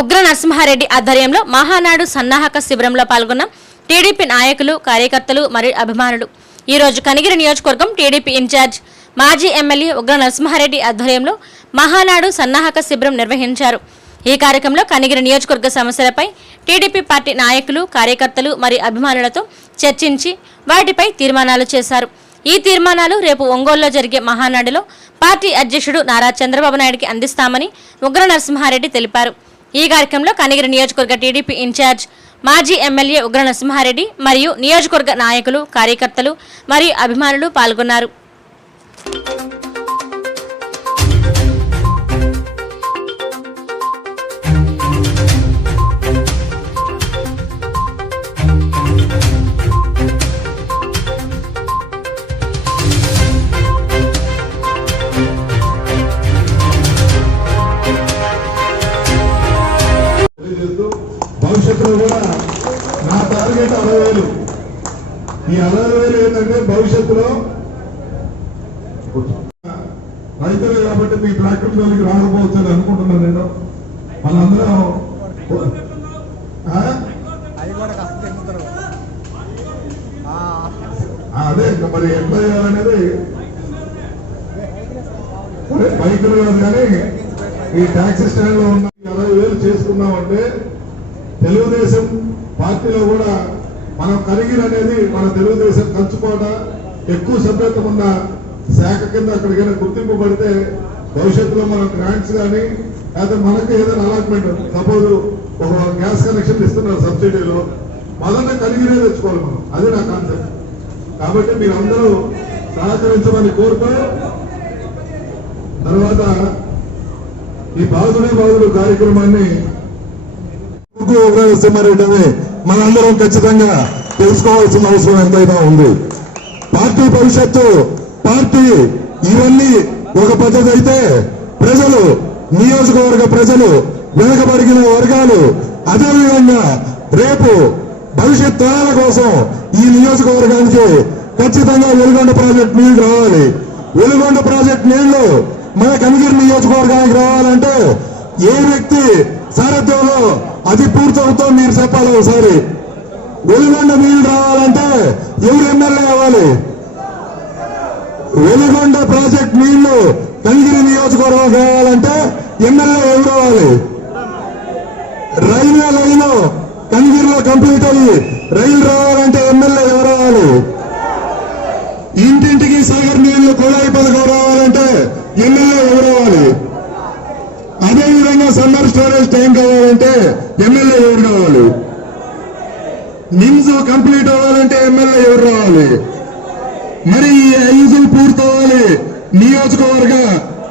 ఉగ్ర నరసింహారెడ్డి ఆధ్వర్యంలో మహానాడు సన్నాహక శిబిరంలో పాల్గొన్న టీడీపీ నాయకులు, కార్యకర్తలు మరియు అభిమానులు ఈ రోజు కనిగిరి నియోజకవర్గం టీడీపీ ఇన్ఛార్జ్ మాజీ ఎమ్మెల్యే ఉగ్ర నరసింహారెడ్డి ఆధ్వర్యంలో మహానాడు సన్నాహక శిబిరం నిర్వహించారు. ఈ కార్యక్రమంలో కనిగిరి నియోజకవర్గ సమస్యలపై టీడీపీ పార్టీ నాయకులు, కార్యకర్తలు మరియు అభిమానులతో చర్చించి వాటిపై తీర్మానాలు చేశారు. ఈ తీర్మానాలు రేపు ఒంగోలులో జరిగే మహానాడులో పార్టీ అధ్యక్షుడు నారా చంద్రబాబు నాయుడుకి అందిస్తామని ఉగ్ర నరసింహారెడ్డి తెలిపారు. ఈ కార్యక్రమంలో కనిగిరి నియోజకవర్గ టీడీపీ ఇన్ఛార్జ్ మాజీ ఎమ్మెల్యే ఉగ్ర నరసింహారెడ్డి మరియు నియోజకవర్గ నాయకులు, కార్యకర్తలు మరియు అభిమానులు పాల్గొన్నారు. భవిష్యత్తులో కూడా నా టార్గెట్ 60,000. ఈ 60,000 ఏంటంటే భవిష్యత్తులో రైతులు కాబట్టి మీ ట్రాక్టర్ జోలికి రాకపోవచ్చు అని అనుకుంటున్నాను నేను. మనందరం అదే మరి ఎట్లా చేయాలనేది బైకులు కాదు కానీ ఈ ట్యాక్సీ స్టాండ్ లో ఉన్న 60,000 చేసుకున్నామంటే తెలుగుదేశం పార్టీలో కూడా మనం కనిగిరి అనేది మన తెలుగుదేశం కంచుకోట ఎక్కువ సభ్యత ఉన్న శాఖ కింద అక్కడికైనా గుర్తింపు పడితే భవిష్యత్తులో మనం గ్రాంట్స్ కానీ లేదా మనకు ఏదైనా అలాట్మెంట్ సపోజ్ ఒక గ్యాస్ కనెక్షన్ ఇస్తున్నారు సబ్సిడీలో మొదట కనిగిరే తెచ్చుకోవాలి మనం. అది నా కాన్సెప్ట్. కాబట్టి మీరందరూ సహకరించమని కోరుతూ తర్వాత ఈ బాధుడే బాధుడు కార్యక్రమాన్ని ఉగ్ర నరసింహారెడ్డి అని మనందరం ఖచ్చితంగా తెలుసుకోవాల్సిన అవసరం ఎంతైనా ఉంది. పార్టీ భవిష్యత్తు, పార్టీ ఇవన్నీ ఒక పద్ధతి అయితే ప్రజలు, నియోజకవర్గ ప్రజలు, వెనుకబడిన వర్గాలు అదేవిధంగా రేపు భవిష్యత్ తరాల కోసం ఈ నియోజకవర్గానికి ఖచ్చితంగా వెలుగొండ ప్రాజెక్ట్ నీళ్లు రావాలి. వెలుగొండ ప్రాజెక్ట్ నీళ్లు మన కనిగిరి నియోజకవర్గానికి రావాలంటే ఏ వ్యక్తి సారథ్యంలో అది పూర్తవుతో మీరు చెప్పాలి. ఒకసారి వెలుగొండ నీళ్లు రావాలంటే ఎవరు ఎమ్మెల్యే అవ్వాలి? వెలుగొండ ప్రాజెక్ట్ నీళ్లు కనిగిరి నియోజకవర్గం కావాలంటే ఎమ్మెల్యే ఎవరు అవ్వాలి? రైల్వే లైన్ కనిగిరిలో కంప్లీట్ అయ్యి రైలు రావాలంటే ఎమ్మెల్యే ఎవరు అవ్వాలి? ఇంటింటికి సాగర్ నీళ్లు కుళాయి పథకం రావాలంటే ఎమ్మెల్యే ఎవరు అవ్వాలి? అదేవిధంగా సమ్మర్ స్టోరేజ్ ట్యాంక్ కావాలంటే ఎమ్మెల్యే ఎవరు కావాలి? నిమ్స్ కంప్లీట్ అవ్వాలంటే ఎమ్మెల్యే ఎవరు రావాలి? మరి ఈ 5 పూర్తవ్వాలి. నియోజకవర్గ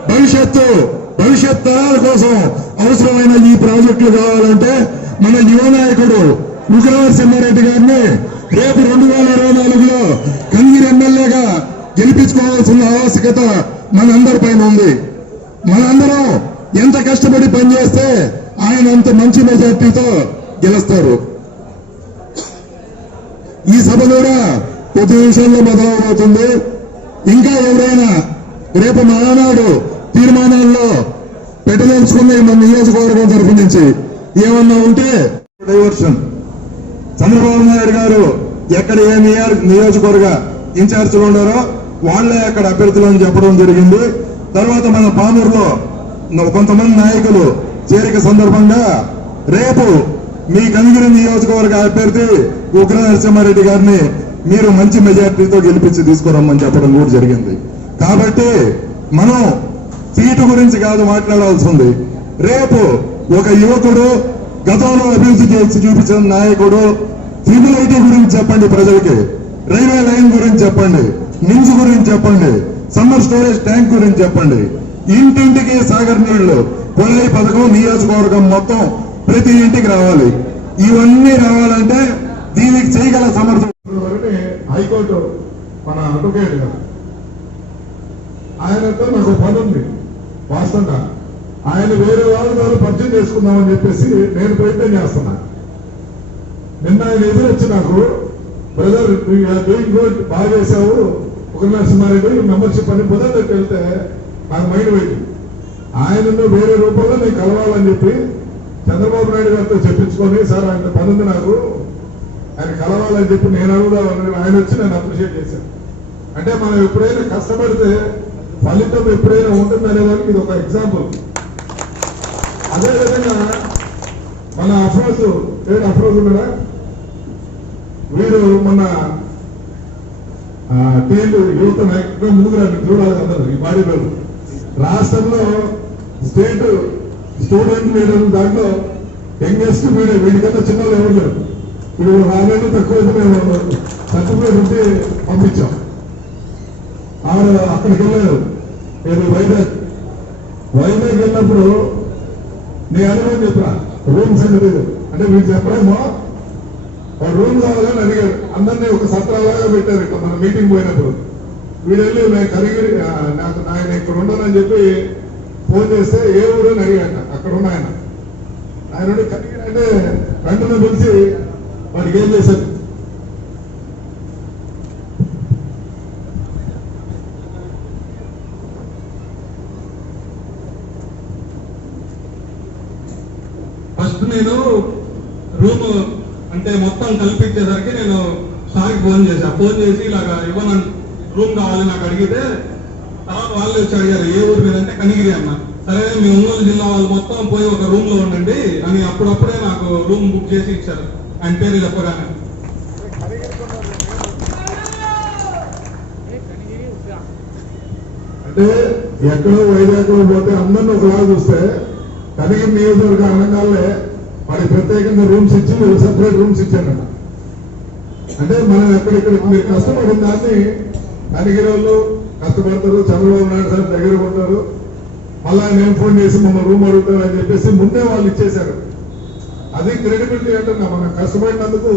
భవిష్యత్ తరాల కోసం అవసరమైన ఈ ప్రాజెక్టులు కావాలంటే మన యువ నాయకుడు ఉగ్ర నరసింహారెడ్డి గారిని రేపు 2024లో కనిగిరి ఎమ్మెల్యేగా గెలిపించుకోవాల్సిన ఆవశ్యకత మనందరిపైన ఉంది. మనందరం ఎంత కష్టపడి పనిచేస్తే ఆయన అంత మంచి మెజార్టీతో గెలుస్తారు. ఈ సభ కూడా కొద్ది నిమిషాల్లో మొదలవుతుంది. ఇంకా ఎవరైనా రేపు మహానాడు తీర్మానాల్లో పెట్టదలుచుకున్న మన నియోజకవర్గం తరఫు నుంచి ఏమన్నా ఉంటే డైవర్షన్ చంద్రబాబు నాయుడు గారు ఎక్కడ ఏ నియోజకవర్గ ఇన్ఛార్జీలు ఉన్నారో వాళ్లే అక్కడ అభ్యర్థులను చెప్పడం జరిగింది. తర్వాత మన పామూరులో కొంతమంది నాయకులు చేరిక సందర్భంగా రేపు మీ కనిగిరి నియోజకవర్గ అభ్యర్థి ఉగ్ర నరసింహారెడ్డి గారిని మీరు మంచి మెజార్టీతో గెలిపించి తీసుకురమ్మని చెప్పడం కూడా జరిగింది. కాబట్టి మనం సీటు గురించి కాదు మాట్లాడాల్సింది. రేపు ఒక యువకుడు గతంలో అభివృద్ధి చేసి చూపించిన నాయకుడు ట్రిపుల్ ఐటీ గురించి చెప్పండి ప్రజలకి, రైల్వే లైన్ గురించి చెప్పండి, నిమ్స్ గురించి చెప్పండి, సమ్మర్ స్టోరేజ్ ట్యాంక్ గురించి చెప్పండి, ఇంటింటికి సాగర్ నీళ్లు కుళాయి పథకం నియోజకవర్గం మొత్తం ప్రతి ఇంటికి రావాలి. ఇవన్నీ రావాలంటే దీనికి చేయగల సమర్థం. హైకోర్టు మన అడ్వకేట్ గారు ఆయనతో నాకు పని ఉంది. వాస్తవంగా ఆయన వేరే వాళ్ళ ద్వారా పరిచయం చేసుకుందామని చెప్పేసి నేను ప్రయత్నం చేస్తున్నా. నిన్న ఆయన ఎదురొచ్చి నాకు బ్రదర్ డూయింగ్ గుడ్, బాగా చేశావు ఉగ్ర నరసింహారెడ్డి మెంబర్షిప్ అని బుధకి వెళ్తే నాకు మైండ్ పోయింది. ఆయనను వేరే రూపంలో నేను కలవాలని చెప్పి చంద్రబాబు నాయుడు గారితో చెప్పించుకొని సార్ ఆయన పని ఉంది నాకు, ఆయన కలవాలని చెప్పి నేను అడుగుదామని ఆయన వచ్చి నేను అప్రిషియేట్ చేశాను. అంటే మనం ఎప్పుడైనా కష్టపడితే ఫలితం ఎప్పుడైనా ఉంటుంది అనేదానికి ఇది ఒక ఎగ్జాంపుల్. అదేవిధంగా మన అఫ్రోజ్ ఉన్నాడా, వీరు మన టీలు యువత నాయకులు ముందుకు రండి చూడాలి అందరూ. ఈ బాడీ బిల్డర్ రాష్ట్రంలో స్టేట్ స్టూడెంట్ లీడర్ దాంట్లో యంగెస్ట్ వీడికన్నా చిన్నలు ఎవరు లేరు. ఇప్పుడు 4 ఏళ్ళు తక్కువ మేము సర్టిఫికేట్ ఉంటే పంపించాం. ఆవిడ అక్కడికి వెళ్ళారు, నేను వైజాగ్ వెళ్ళినప్పుడు నీ అనుభవం చెప్పరా రూమ్ సంగతి అంటే మీరు చెప్పడేమో, వాడు రూమ్ కావాలని అడిగాడు. అందరినీ ఒక సత్రాలాగా పెట్టారు ఇక్కడ మన మీటింగ్ పోయినప్పుడు. వీడు వెళ్ళి నేను కరిగిరి నాకు ఆయన ఇక్కడ ఉండనని చెప్పి ఫోన్ చేస్తే ఏ ఊరు అని అడిగాట. అక్కడ ఉన్న ఆయన కరిగిరి అంటే వెంటనే పిలిచి వాడికి ఏం చేశారు, ఫస్ట్ నేను రూమ్ అంటే మొత్తం కల్పించేసరికి నేను సార్కి ఫోన్ చేసి ఇలాగా ఇవ్వను రూమ్ కావాలి నాకు అడిగితే, తర్వాత వాళ్ళు వచ్చి అడిగారు ఏ ఊరు మీద అంటే కనిగిరి అన్న. సరే మీ ఒంగోలు జిల్లా వాళ్ళు మొత్తం పోయి ఒక రూమ్ లో ఉండండి అని అప్పుడప్పుడే నాకు రూమ్ బుక్ చేసి ఇచ్చారు ఆయన పేరు చెప్పగానే. అంటే ఎక్కడో వైజాగ్ పోతే అందరినీ ఒకలా చూస్తే కనిగిరి నియోజకవర్గ అనగానే వాడి ప్రత్యేకంగా రూమ్స్ ఇచ్చి సెపరేట్ రూమ్స్ ఇచ్చానట. అంటే మనం ఎక్కడిక్కడ మీరు కష్టపడిన దాన్ని కనిగిరి వాళ్ళు కష్టపడతారు, చంద్రబాబు నాయుడు సార్ దగ్గర ఉంటారు, మళ్ళా నేను ఫోన్ చేసి మమ్మల్ని రూమ్ అడుగుతారు అని చెప్పేసి ముందే వాళ్ళు ఇచ్చేశారు. అది క్రెడిబిలిటీ అంటున్నా, మనం కష్టపడినందుకు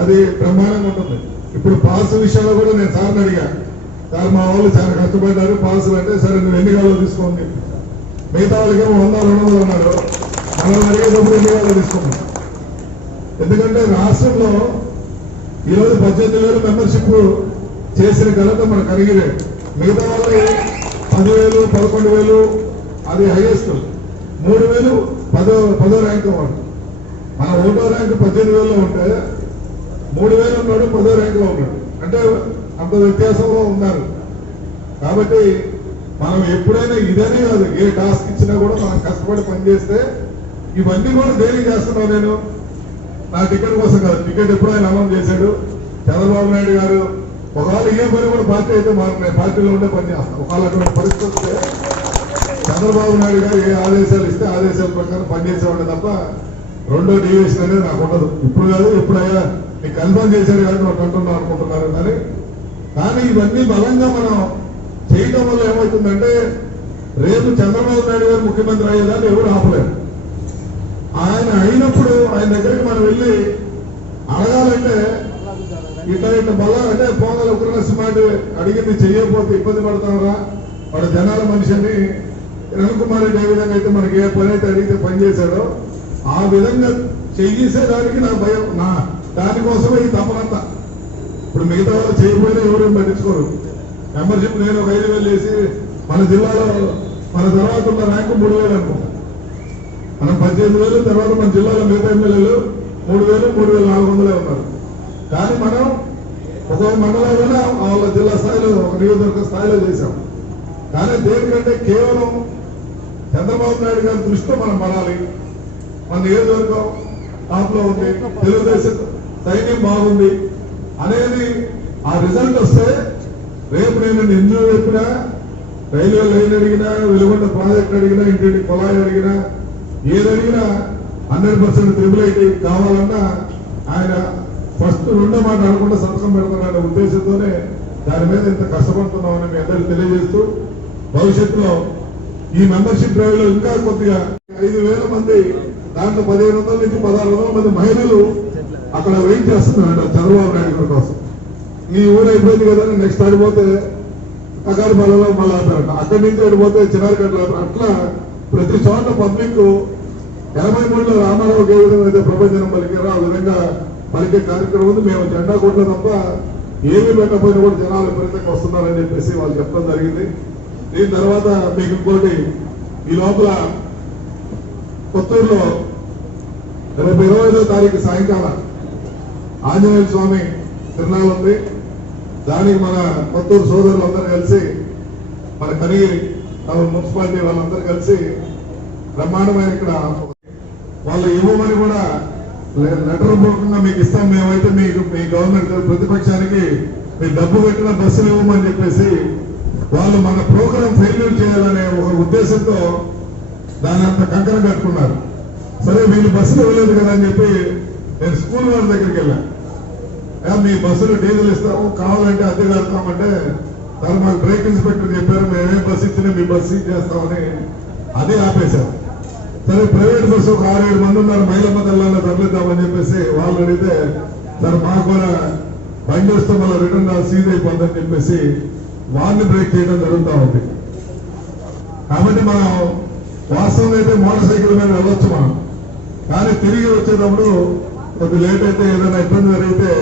అది బ్రహ్మాండంగా ఉంటుంది. ఇప్పుడు పాస్ విషయంలో కూడా నేను సార్ని అడిగా, సార్ మా వాళ్ళు చాలా కష్టపడ్డారు పాసులు అంటే, సరే నువ్వు ఎన్ని కాలో తీసుకోండి, మిగతా వాళ్ళకేమో 100-200 అన్నారు, మనం అడిగేటప్పుడు ఎన్ని కాలో తీసుకున్నాం. ఎందుకంటే రాష్ట్రంలో ఈరోజు 18,000 మెంబర్షిప్ చేసిన ఘనత మన కనిగిరే. మిగతా వాళ్ళు 10,000, 11,000 అది హైయెస్ట్, 3,000 10వ ర్యాంక్ వాడు. మన 1వ ర్యాంక్ 18,000లో ఉంటే 3,000 ఉన్నాడు, 10వ ర్యాంక్ లో ఉన్నాడు. అంటే అంత వ్యత్యాసంలో ఉన్నారు. కాబట్టి మనం ఎప్పుడైనా ఇదనే కాదు, ఏ టాస్క్ ఇచ్చినా కూడా మనం కష్టపడి పనిచేస్తే, ఇవన్నీ కూడా దేనికి చేస్తున్నావు నేను నా టికెట్ కోసం కాదు. టికెట్ ఎప్పుడు ఆయన అనౌన్స్ చేశాడు చంద్రబాబు నాయుడు గారు. ఒకవేళ ఏ పని కూడా పార్టీ అయితే మారుతున్నాయి, పార్టీలో ఉండే పని చేస్తాం. ఒకవేళ అటువంటి పరిస్థితి వస్తే చంద్రబాబు నాయుడు గారు ఏ ఆదేశాలు ఇస్తే ఆదేశాల ప్రకారం పనిచేసేవాడు తప్ప రెండో డివిజన్ అనేది నాకు ఉండదు. ఇప్పుడు కాదు ఎప్పుడైనా నీకు కన్ఫర్మ్ చేశారు కాబట్టి ఒకటి అంటున్నాం అనుకుంటున్నారు. కానీ ఇవన్నీ బలంగా మనం చేయటం వల్ల ఏమవుతుందంటే, రేపు చంద్రబాబు నాయుడు గారు ముఖ్యమంత్రి అయ్యేదాన్ని ఎవరు ఆపలేరు. ఆయన అయినప్పుడు ఆయన దగ్గరికి మనం వెళ్ళి అడగాలంటే ఇట్లా బలం అంటే పోగల ఉగ్రనరసింహారెడ్డి అడిగింది చెయ్యకపోతే ఇబ్బంది పడతారా, వాడు జనాల మనిషిని కిరణ్ కుమార్ రెడ్డి ఏ విధంగా అయితే మనకి ఏ పని అయితే అడిగితే పనిచేశాడో ఆ విధంగా చేసేదానికి నా భయం, నా దానికోసమే ఈ తపనంతా. ఇప్పుడు మిగతా వాళ్ళు చేయకపోయినా ఎవరేం పట్టించుకోరు. మెంబర్షిప్ నేను ఒక 5,000 వేసి మన జిల్లాలో మన తర్వాత ఉన్న ర్యాంకు 3,000 అనుకుంటా. మనం 18,000 తర్వాత మన జిల్లాలో మిగతా ఎమ్మెల్యేలు 3,000, 3,400 ఉన్నారు. కానీ మనం ఒక్కొక్క మండలంలోనే వాళ్ళ జిల్లా స్థాయిలో ఒక నియోజకవర్గ స్థాయిలో చేశాం. కానీ దేనికంటే కేవలం చంద్రబాబు నాయుడు గారి దృష్టిలో మనం పడాలి. మన నియోజకవర్గం టాప్ లో ఉంది, తెలుగుదేశం సైన్యం బాగుంది అనేది ఆ రిజల్ట్ వస్తే రేపు నేను ఎన్నో చెప్పినా, రైల్వే లైన్ అడిగినా, వెలుగొండ ప్రాజెక్ట్ అడిగినా, ఇంటి కుళాయి అడిగినా, ఏదడిగినా 100% ట్రిపుల్ ఐటీ కావాలన్నా ఆయన ఫస్ట్ రెండో మాట అనకుండా సంతకం పెడతారనే ఉద్దేశంతోనే దాని మీద ఇంత కష్టపడుతున్నామని మీ అందరికీ తెలియజేస్తూ, భవిష్యత్తులో ఈ మెంబర్షిప్ డ్రైవ్ లో ఇంకా కొద్దిగా 5,000 మంది, దాంట్లో 1,500 నుంచి 1,600 మంది మహిళలు అక్కడ వెయిట్ చేస్తున్నారంట చంద్రబాబు నాయుడు గారి కోసం. ఈ ఊరు అయిపోయింది కదా, నెక్స్ట్ ఆడిపోతే అకారిపాలలో మళ్ళీ ఆపారంట, అక్కడి నుంచి ఆడిపోతే చిన్నారికట్లు. అట్లా ప్రతి చోట పబ్లిక్ 83లో రామారావుకి ఏ విధంగా అయితే ప్రపంచం పలికారో ఆ విధంగా పలికే కార్యక్రమం ఉంది. మేము జెండా కొట్ల తప్ప ఏమీ పెట్టకపోయినా కూడా జనాలు విపరీతంగా వస్తున్నారని చెప్పేసి వాళ్ళు చెప్పడం జరిగింది. దీని తర్వాత మీకు ఇంకోటి, ఈ లోపల కొత్తూరులో రేపు 25వ తారీఖు సాయంకాలం ఆంజనేయ స్వామి తిరునాళ్ళు ఉంది. దానికి మన కొత్తూరు సోదరులు అందరూ కలిసి, మన కనిగిరి మున్సిపాలిటీ వాళ్ళందరూ కలిసి బ్రహ్మాండమైన ఇక్కడ వాళ్ళు ఇవ్వమని కూడా లెటర్ పూర్వకంగా మీకు ఇస్తాం, మేమైతే మీకు మీ గవర్నమెంట్ ప్రతిపక్షానికి మీరు డబ్బు పెట్టిన బస్సులు ఇవ్వమని చెప్పేసి వాళ్ళు మన ప్రోగ్రాం ఫెయిల్యూర్ చేయాలనే ఒక ఉద్దేశంతో దాని అంత కంకరం కట్టుకున్నారు. సరే వీళ్ళు బస్సులు ఇవ్వలేదు కదా అని చెప్పి నేను స్కూల్ వాళ్ళ దగ్గరికి వెళ్ళాను. మీ బస్సులు డీజిల్ ఇస్తాము, కావాలంటే అద్దె కడతామంటే సార్ మాకు బ్రేక్ ఇన్స్పెక్టర్ చెప్పారు, మేమేం బస్సు ఇచ్చినా మీ బస్సు ఇచ్చేస్తామని అదే ఆపేశారు. సరే ప్రైవేట్ బస్సు ఒక 6-7 మంది ఉన్నారు, మైలమ్మ తెల్లాలో తరలిద్దామని చెప్పేసి వాళ్ళు అడిగితే సార్ మాకు కూడా బండి వస్తే మళ్ళీ రిటర్న్ సీజ్ అయిపోద్దని చెప్పేసి వాళ్ళని బ్రేక్ చేయడం జరుగుతూ ఉంది. కాబట్టి మనం వాస్తవం అయితే మోటార్ సైకిల్ మీద వెళ్ళొచ్చు మనం, కానీ తిరిగి వచ్చేటప్పుడు కొద్ది లేట్ అయితే ఏదైనా ఇబ్బంది జరిగితే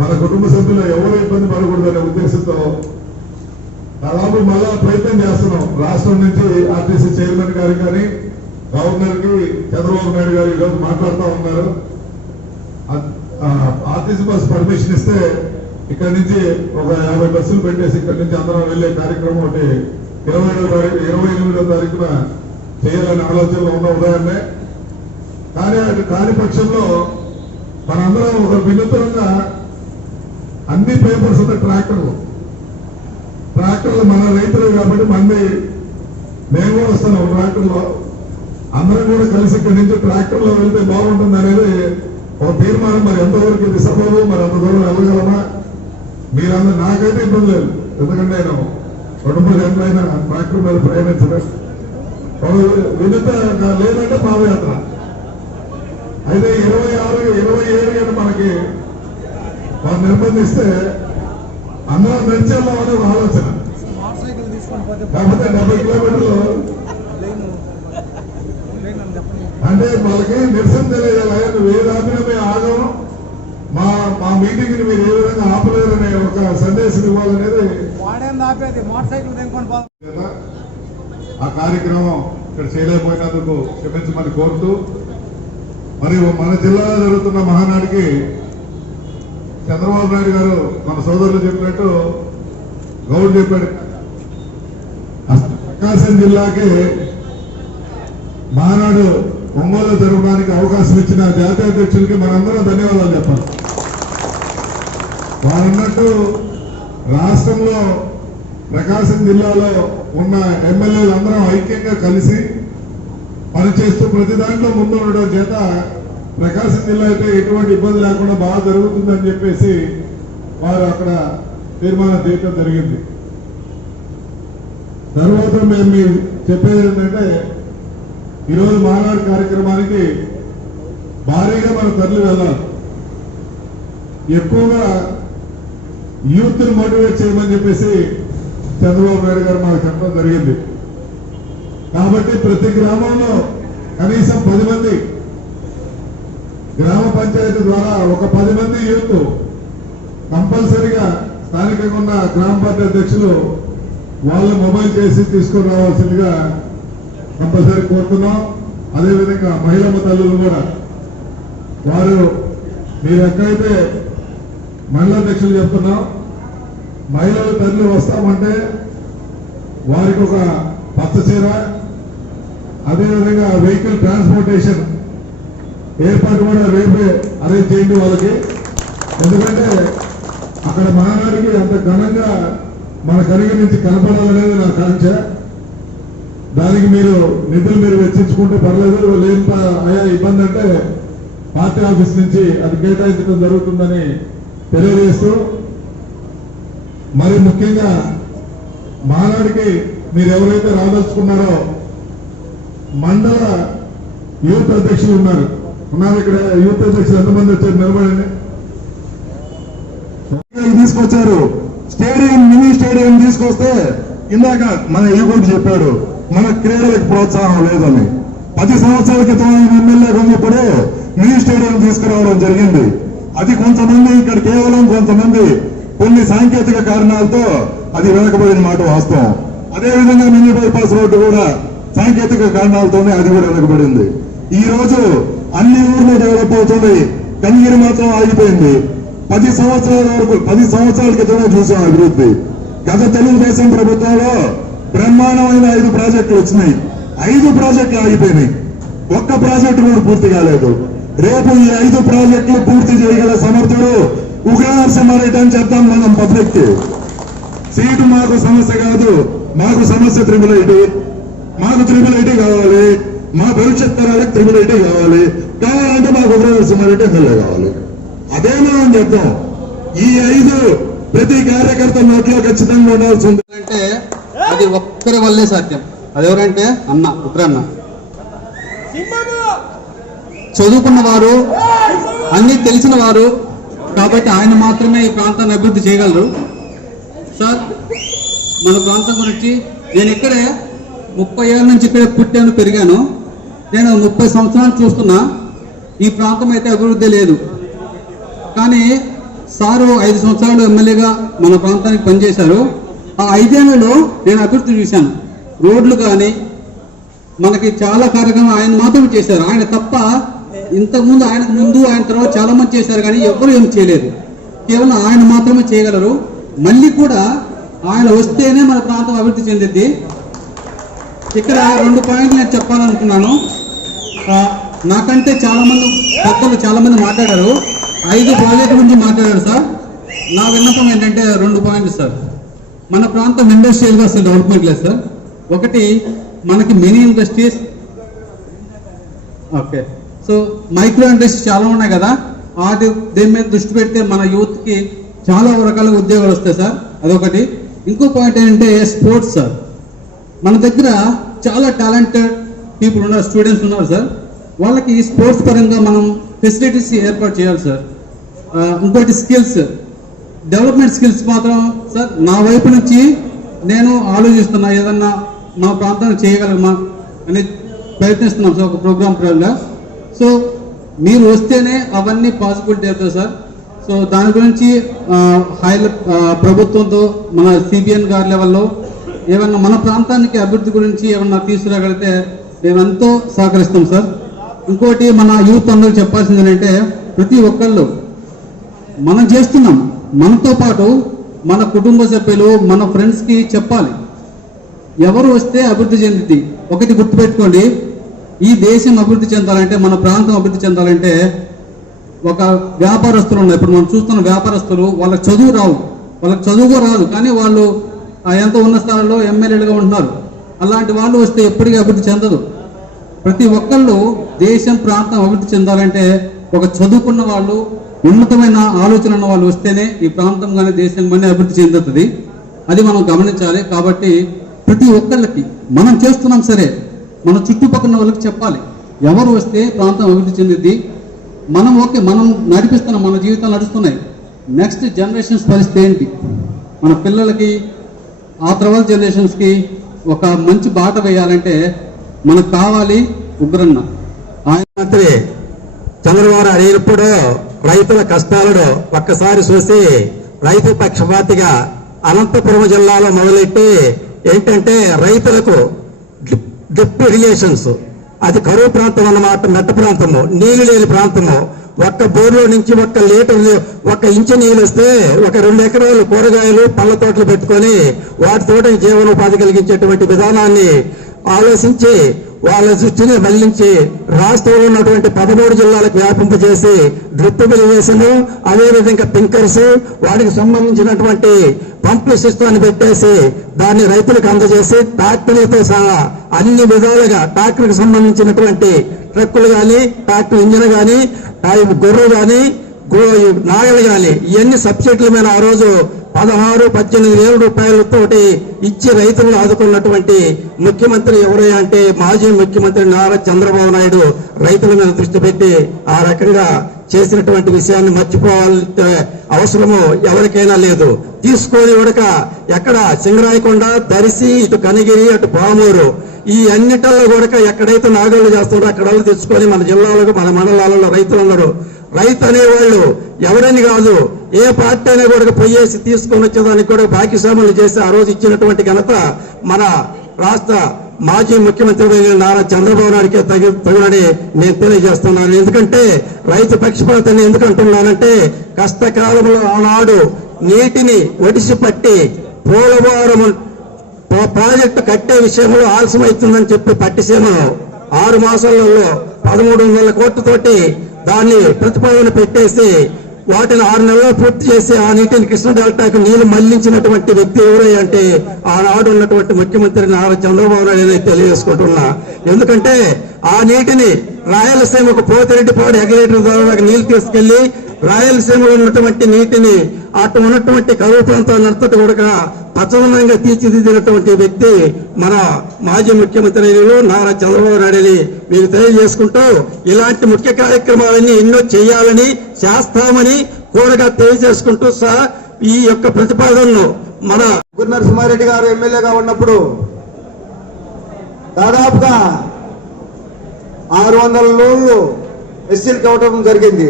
మన కుటుంబ సభ్యులు ఎవరు ఇబ్బంది పడకూడదనే ఉద్దేశంతో దాదాపు మళ్ళా ప్రయత్నం చేస్తున్నాం. రాష్ట్రం నుంచి ఆర్టీసీ చైర్మన్ గారికి కానీ గవర్నర్ కి చంద్రబాబు నాయుడు గారు ఈరోజు మాట్లాడుతూ ఉన్నారు. ఆర్టీసీ బస్ పర్మిషన్ ఇస్తే ఇక్కడ నుంచి ఒక 50 బస్సులు పెట్టేసి ఇక్కడ నుంచి అందరం వెళ్లే కార్యక్రమం ఒకటి 28వ తారీఖున చేయాలనే ఆలోచనలో ఉన్న ఉదయాన్నే. కానీ అది కాని పక్షంలో మనందరం ఒక వినూత్నంగా అన్ని పేపర్స్ ఉన్న ట్రాక్టర్లు మన రైతులు కాబట్టి మంది మేము కూడా వస్తున్నాం ట్రాక్టర్లో, అందరం కూడా కలిసి ఇక్కడి నుంచి ట్రాక్టర్లో వెళ్తే బాగుంటుంది అనేది ఒక తీర్మానం. మరి ఎంతవరకు ఇది సభలు, మరి అంత దూరం వెళ్ళగలమా? మీరందరూ నాకైతే ఇబ్బంది లేదు, ఎందుకంటే నేను 2-3 గంటలైనా ట్రాక్టర్ మీద ప్రయాణించడం వినూత లేదంటే పాదయాత్ర అయితే 26-27 గంట మనకి వారు నిర్బంధిస్తే అందరం నడిచేద్దామని ఒక ఆలోచన. కాకపోతే 70 కిలోమీటర్లు అంటే వాళ్ళకి నిరసన తెలియజేయాలి. నువ్వు ఏది ఆపినా మేము ఆగం, మా మీటింగ్ ని మీరు ఏ విధంగా ఆపలేరనే ఒక సందేశం ఇవ్వాలనేది ఆ కార్యక్రమం ఇక్కడ చేయలేకపోయినందుకు క్షమించమని కోరుతూ, మరియు మన జిల్లాలో జరుగుతున్న మహానాడికి చంద్రబాబు నాయుడు గారు మన సోదరులు చెప్పినట్టు గౌడ్ చెప్పాడు, ప్రకాశం జిల్లాకి మహానాడు ఒంగోలు జరగడానికి అవకాశం ఇచ్చిన జాతీయ అధ్యక్షులకి మనందరం ధన్యవాదాలు చెప్పాలి. వారన్నట్టు రాష్ట్రంలో ప్రకాశం జిల్లాలో ఉన్న ఎమ్మెల్యేలు అందరం ఐక్యంగా కలిసి పనిచేస్తూ ప్రతి దాంట్లో ముందు ఉండడం చేత ప్రకాశం జిల్లా అయితే ఎటువంటి ఇబ్బంది లేకుండా బాగా జరుగుతుందని చెప్పేసి వారు అక్కడ తీర్మానం చేయడం జరిగింది. తర్వాత మేము చెప్పేది ఏంటంటే ఈరోజు మహానాడు కార్యక్రమానికి భారీగా మనం తరలి వెళ్ళాలి. ఎక్కువగా యూత్ ని మోటివేట్ చేయమని చెప్పేసి చంద్రబాబు నాయుడు గారు మనకు చెప్పడం జరిగింది. కాబట్టి ప్రతి గ్రామంలో కనీసం 10 మంది, గ్రామ పంచాయతీ ద్వారా ఒక 10 మంది యూత్ కంపల్సరిగా స్థానికంగా ఉన్న గ్రామ పార్టీ అధ్యక్షులు వాళ్ళు మొబైల్ చేసి తీసుకుని రావాల్సిందిగా కంపల్సరీ కోరుతున్నాం. అదేవిధంగా మహిళమ్మ తల్లులు కూడా వారు మీరు ఎక్కడైతే మహిళా అధ్యక్షులు చెప్తున్నాం, మహిళలు తల్లి వస్తామంటే వారికి ఒక పచ్చ చీర, అదేవిధంగా వెహికల్ ట్రాన్స్పోర్టేషన్ ఏర్పాటు కూడా రేపే అరేంజ్ చేయండి వాళ్ళకి. ఎందుకంటే అక్కడ మహానాడికి అంత ఘనంగా మన కలిగి నుంచి కనపడాలనేది నా కాంక్ష. దానికి నిధులు మీరు వెచ్చించుకుంటే పర్లేదు, లేని అయ్యా ఇబ్బంది అంటే పార్టీ ఆఫీస్ నుంచి అది కేటాయించడం జరుగుతుందని తెలియజేస్తూ, మరి ముఖ్యంగా మహానాడికి మీరు ఎవరైతే రాదలుచుకున్నారో మండల యూత్ అధ్యక్షులు ఉన్నారు. ఇక్కడ యూత్ అధ్యక్షులు ఎంతమంది వచ్చారు? నిలబడండి. తీసుకొచ్చారు స్టేడియం, మినీ స్టేడియం తీసుకొస్తే ఇందాక మన యువకుడు చెప్పాడు మన క్రీడలకు ప్రోత్సాహం లేదని. 10 సంవత్సరాల క్రితం ఎమ్మెల్యేగా ఉన్నప్పుడే మినీ స్టేడియం తీసుకురావడం జరిగింది. అది కొంతమంది ఇక్కడ కేవలం కొంతమంది కొన్ని సాంకేతిక కారణాలతో అది వెనకబడిన మాట వాస్తవం. అదేవిధంగా మినీ బైపాస్ రోడ్డు కూడా సాంకేతిక కారణాలతోనే అది కూడా వెనకబడింది. ఈ రోజు అన్ని ఊర్లు డెవలప్ అవుతుంది, కనిగిరి మాత్రం ఆగిపోయింది. 10 సంవత్సరాల క్రితమే చూసాం అభివృద్ధి. గత తెలుగుదేశం ప్రభుత్వంలో బ్రహ్మాండమైన 5 ప్రాజెక్టులు వచ్చినాయి, 5 ప్రాజెక్టులు ఆగిపోయినాయి, ఒక్క ప్రాజెక్టు కూడా పూర్తి కాలేదు. రేపు ఈ 5 ప్రాజెక్టులు పూర్తి చేయగల సమర్థుడు ఉగ్ర నరసింహారెడ్డి అని చెప్తాం మనం పబ్లిక్ కి. సీటు మాకు సమస్య కాదు, మాకు సమస్య త్రిబుల్ ఐటీ కావాలి, మా భవిష్యత్ తరాలకు త్రిబుల్ ఐటీ కావాలంటే మాకు ఉగ్ర నరసింహారెడ్డి ఎమ్మెల్యే కావాలి. అదేమో అని చెప్తాం. ఈ 5 ప్రతి కార్యకర్త నోట్లో ఖచ్చితంగా ఉండాల్సి ఉంది. అంటే అది ఒక్కరి వల్లే సాధ్యం. అదెవరంటే అన్న, ఉగ్రన్న. చదువుకున్న వారు, అన్ని తెలిసిన వారు కాబట్టి ఆయన మాత్రమే ఈ ప్రాంతాన్ని అభివృద్ధి చేయగలరు. సార్, మన ప్రాంతం గురించి నేను ఇక్కడే 30 ఏళ్ళ నుంచి ఇక్కడే పుట్టాను, పెరిగాను. నేను 30 సంవత్సరాలు చూస్తున్నా, ఈ ప్రాంతం అయితే అభివృద్ధి లేదు. కానీ సారు 5 సంవత్సరాలు ఎమ్మెల్యేగా మన ప్రాంతానికి పనిచేశారు. ఆ 5 ఏళ్లలో నేను అభివృద్ధి చూశాను. రోడ్లు కానీ మనకి చాలా కార్యక్రమాలు ఆయన మాత్రమే చేశారు. ఆయన తప్ప ఇంతకుముందు, ఆయనకు ముందు, ఆయన తర్వాత చాలా మంది చేశారు, కానీ ఎవ్వరూ ఏమి చేయలేదు. కేవలం ఆయన మాత్రమే చేయగలరు. మళ్ళీ కూడా ఆయన వస్తేనే మన ప్రాంతం అభివృద్ధి చెందిద్ది. ఇక్కడ 2 పాయింట్లు నేను చెప్పాలనుకున్నాను. నాకంటే చాలా మంది మాట్లాడారు. 5 ప్రాజెక్టుల గురించి మాట్లాడారు సార్. నా విన్నపం ఏంటంటే 2 పాయింట్లు సార్. మన ప్రాంతం ఇండస్ట్రియల్గా అసలు డెవలప్మెంట్ లేదు సార్. ఒకటి, మనకి mini industries, okay, so micro industries చాలా ఉన్నాయి కదా, దీని మీద దృష్టి పెడితే మన యూత్కి చాలా రకాల ఉద్యోగాలు వస్తాయి సార్. అదొకటి. ఇంకో పాయింట్ ఏంటంటే స్పోర్ట్స్ సార్. మన దగ్గర చాలా టాలెంటెడ్ పీపుల్ ఉన్నారు, స్టూడెంట్స్ ఉన్నారు సార్. వాళ్ళకి స్పోర్ట్స్ పరంగా మనం ఫెసిలిటీస్ ఏర్పాటు చేయాలి సార్. ఇంకోటి స్కిల్స్ డెవలప్మెంట్ స్కిల్స్ మాత్రం సార్ నా వైపు నుంచి నేను ఆలోచిస్తున్నా, ఏదన్నా మా ప్రాంతాన్ని చేయగలమా అని ప్రయత్నిస్తున్నాం సార్, ఒక ప్రోగ్రామ్ పరంగా. సో మీరు వస్తేనే అవన్నీ పాసిబిలిటీ అవుతాయి సార్. సో దాని గురించి ప్రభుత్వంతో మన సిబిఎన్ గారి లెవెల్లో ఏమన్నా మన ప్రాంతానికి అభివృద్ధి గురించి ఏమన్నా తీసుకురాగలిగితే మేము ఎంతో సహకరిస్తాం సార్. ఇంకోటి, మన యూత్ అందరూ చెప్పాల్సింది ఏంటంటే, ప్రతి ఒక్కళ్ళు మనం చేస్తున్నాం, మనతో పాటు మన కుటుంబ సభ్యులు, మన ఫ్రెండ్స్కి చెప్పాలి. ఎవరు వస్తే అభివృద్ధి చెందిద్ది. ఒకటి గుర్తుపెట్టుకోండి, ఈ దేశం అభివృద్ధి చెందాలంటే, మన ప్రాంతం అభివృద్ధి చెందాలంటే ఒక వ్యాపారస్తులు ఉన్నారు. ఇప్పుడు మనం చూస్తున్న వ్యాపారస్తులు, వాళ్ళకి చదువు రాదు, కానీ వాళ్ళు ఎంతో ఉన్న స్థానంలో ఎమ్మెల్యేలుగా ఉంటున్నారు. అలాంటి వాళ్ళు వస్తే ఎప్పటికీ అభివృద్ధి చెందదు. ప్రతి ఒక్కళ్ళు దేశం, ప్రాంతం అభివృద్ధి చెందాలంటే ఒక చదువుకున్న వాళ్ళు, ఉన్నతమైన ఆలోచన ఉన్న వాళ్ళు వస్తేనే ఈ ప్రాంతం కానీ దేశం కానీ అభివృద్ధి చెందుతుంది. అది మనం గమనించాలి. కాబట్టి ప్రతి ఒక్కళ్ళకి మనం చేస్తున్నాం సరే, మన చుట్టుపక్కల వాళ్ళకి చెప్పాలి, ఎవరు వస్తే ప్రాంతం అభివృద్ధి చెందిద్ది. మనం నడిపిస్తున్నాం, మన జీవితాలు నడుస్తున్నాయి. నెక్స్ట్ జనరేషన్స్ పరిస్థితి ఏంటి, మన పిల్లలకి, ఆ తర్వాత జనరేషన్స్కి ఒక మంచి బాట వేయాలంటే మనకు కావాలి ఉగ్రన్న. ఆయన మంత్రి చంద్రబాబు అడిగినప్పుడు రైతుల కష్టాలను ఒక్కసారి చూసి రైతు పక్షపాతిగా అనంతపురం జిల్లాలో మొదలెట్టి ఏంటంటే రైతులకు డ్రిప్ ఇరిగేషన్స్, అది కరువు ప్రాంతం అన్నమాట, మెట్ట ప్రాంతము, నీళ్లు లేని ప్రాంతము. ఒక్క బోర్లో నుంచి 1 లీటర్ 1 ఇంచు నీళ్ళు వస్తే 2 ఎకరాలు కూరగాయలు, పళ్ళ తోటలు పెట్టుకొని వాటితోటి జీవనోపాధి కలిగించేటువంటి విధానాన్ని ఆలోచించి వాళ్ళ దృష్టిని మళ్లించి రాష్ట్రంలో ఉన్నటువంటి 13 జిల్లాలకు వ్యాపింపజేసి డ్రిప్ ఇరిగేషన్, అదేవిధంగా పింకర్స్, వాటికి సంబంధించినటువంటి పంపుల సిస్టాన్ని పెట్టేసి దాన్ని రైతులకు అందజేసి ట్రాక్టర్లతో సహా అన్ని విధాలుగా ట్రాక్టర్కి సంబంధించినటువంటి ట్రక్కులు కానీ, ట్రాక్టర్ ఇంజిన్ కానీ, గొర్రె కానీ, నాగలు కానీ, ఇవన్నీ సబ్సిడీల మీద ఆ రోజు 16-18 వేల రూపాయలతోటి ఇచ్చి రైతులను ఆదుకున్నటువంటి ముఖ్యమంత్రి ఎవరయ్యా అంటే మాజీ ముఖ్యమంత్రి నారా చంద్రబాబు నాయుడు రైతుల మీద దృష్టి పెట్టి ఆ రకంగా చేసినటువంటి విషయాన్ని మర్చిపోవాల్సిన అవసరము ఎవరికైనా లేదు. తీసుకొని ఉడక ఎక్కడ సింగరాయకొండ, దరిసి, ఇటు కనిగిరి, అటు పామూరు, ఈ అన్నిటిలో కూడా ఎక్కడైతే నాగోళ్ళు చేస్తున్నారో అక్కడ తెచ్చుకొని మన జిల్లాలకు, మన మండలాలలో రైతులు ఉన్నారు. రైతు అనేవాళ్ళు ఎవరని కాదు, ఏ పార్టీ అయినా కూడా పోయేసి తీసుకొని వచ్చేదానికి కూడా భాగ్యస్వాములు చేసి ఆ రోజు ఇచ్చినటువంటి ఘనత మన రాష్ట్ర మాజీ ముఖ్యమంత్రి నారా చంద్రబాబు నాయుడికి తగునని నేను తెలియజేస్తున్నాను. ఎందుకంటే రైతు పక్షపాతాన్ని ఎందుకు అంటున్నానంటే, కష్టకాలంలో ఆనాడు నీటిని ఒడిసి పట్టి పోలవరం ప్రాజెక్టు కట్టే విషయంలో ఆలస్యమవుతుందని చెప్పి పట్టిసీమ 6 మాసాలలో 1300 కోట్లతోటి దాన్ని ప్రతిపాదన పెట్టేసి వాటిని 6 నెలల్లో పూర్తి చేసి ఆ నీటిని కృష్ణా డెల్టాకు నీళ్లు మళ్లించినటువంటి వ్యక్తి ఎవరై అంటే ఆనాడు ఉన్నటువంటి ముఖ్యమంత్రి నారా చంద్రబాబు నాయుడు తెలియజేసుకుంటున్నా. ఎందుకంటే ఆ నీటిని రాయలసీమకు పోతిరెడ్డిపాడు ఎగరేటర్ ద్వారా నీళ్లు తీసుకెళ్లి రాయలసీమలో ఉన్నటువంటి నీటిని అటు ఉన్నటువంటి కరువు ప్రాంతాలంతటి కూడా పచ్చదనంగా తీర్చిదిద్దినటువంటి వ్యక్తి మన మాజీ ముఖ్యమంత్రి నారా చంద్రబాబు నాయుడు మీకు తెలియజేసుకుంటూ ఇలాంటి ముఖ్య కార్యక్రమాలన్నీ ఎన్నో చేయాలని చేస్తామని కూడా తెలియజేసుకుంటూ సార్ ఈ యొక్క ప్రతిపాదనను మన నరసింహారెడ్డి గారు ఎమ్మెల్యేగా ఉన్నప్పుడు దాదాపుగా 600 లోన్లు ఎస్సీలకు ఇవ్వడం జరిగింది.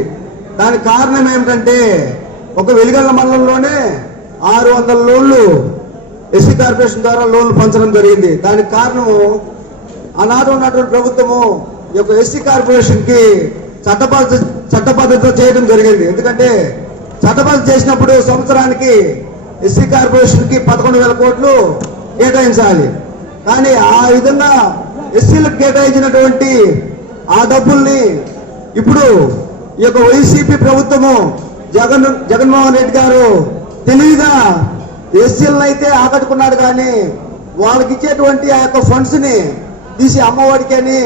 దానికి కారణం ఏమిటంటే ఒక వెలిగల్ల మండలంలోనే 600 లోన్లు ఎస్సీ కార్పొరేషన్ ద్వారా లోన్లు పంచడం జరిగింది. దానికి కారణము ఆనాడు ఉన్నటువంటి ప్రభుత్వము ఈ యొక్క ఎస్సీ కార్పొరేషన్ కి చట్టబద్ధత చేయడం జరిగింది. ఎందుకంటే చట్టబద్ధత చేసినప్పుడు సంవత్సరానికి ఎస్సీ కార్పొరేషన్ కి 11,000 కోట్లు కేటాయించాలి. కానీ ఆ విధంగా ఎస్సీలకు కేటాయించినటువంటి ఆ డబ్బుల్ని ఇప్పుడు ఈ యొక్క వైసీపీ ప్రభుత్వము జగన్మోహన్ రెడ్డి గారు తెలివిగా ఎస్సీలను అయితే ఆకట్టుకున్నాడు, కానీ వాళ్ళకి ఇచ్చేటువంటి ఆ యొక్క ఫండ్స్ ని తీసి అమ్మఒడికి అని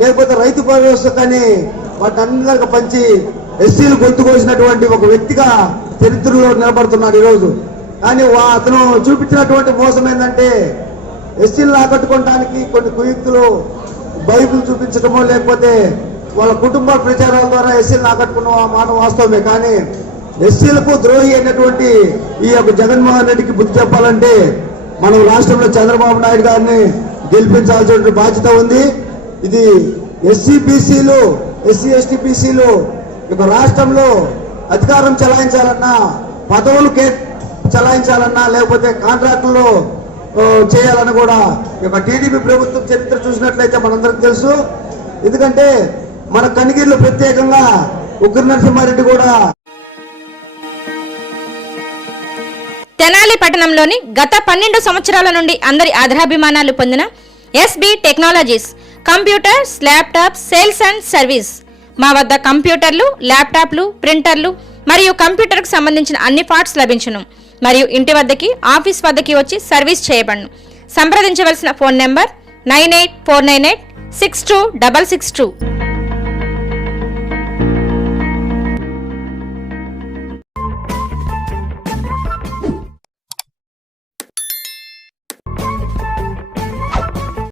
లేకపోతే రైతు భరోసా కానీ వాటిని అందరికీ పంచి ఎస్సీలు గొంతు కోసినటువంటి ఒక వ్యక్తిగా చరిత్రలో నిలబడుతున్నాడు ఈరోజు. కానీ అతను చూపించినటువంటి మోసం ఏంటంటే ఎస్సీలను ఆకట్టుకోవడానికి కొన్ని కుయుక్తులు బైబిల్ చూపించడమో లేకపోతే వాళ్ళ కుటుంబ ప్రచారాల ద్వారా ఎస్సీలను ఆకట్టుకున్న మాట వాస్తవమే. కానీ ఎస్సీలకు ద్రోహి అయినటువంటి ఈ యొక్క జగన్మోహన్ రెడ్డికి బుద్ధి చెప్పాలంటే మనం రాష్ట్రంలో చంద్రబాబు నాయుడు గారిని గెలిపించాల్సిన బాధ్యత ఉంది. ఇది ఎస్సీ బీసీలు ఎస్సీ ఎస్టీ బీసీలు ఇక రాష్ట్రంలో అధికారం చెలాయించాలన్నా పదవులు చెలాయించాలన్నా లేకపోతే కాంట్రాక్టుల్లో చేయాలని కూడా ఈ యొక్క టీడీపీ ప్రభుత్వం చరిత్ర చూసినట్లయితే మనందరికి తెలుసు. ఎందుకంటే మన కనిగిరిలో ప్రత్యేకంగా ఉగ్ర నరసింహారెడ్డి కూడా తెనాలి పట్టణంలోని గత 12 సంవత్సరాల నుండి అందరి ఆదరాభిమానాలు పొందిన SB technologies computers, laptops sales and service. మా వద్ద కంప్యూటర్లు, ల్యాప్టాప్లు, ప్రింటర్లు మరియు కంప్యూటర్కు సంబంధించిన అన్ని పార్ట్స్ లభించును మరియు ఇంటి వద్దకి, ఆఫీస్ వద్దకి వచ్చి సర్వీస్ చేయబడును. సంప్రదించవలసిన ఫోన్ నెంబర్ 9849862662.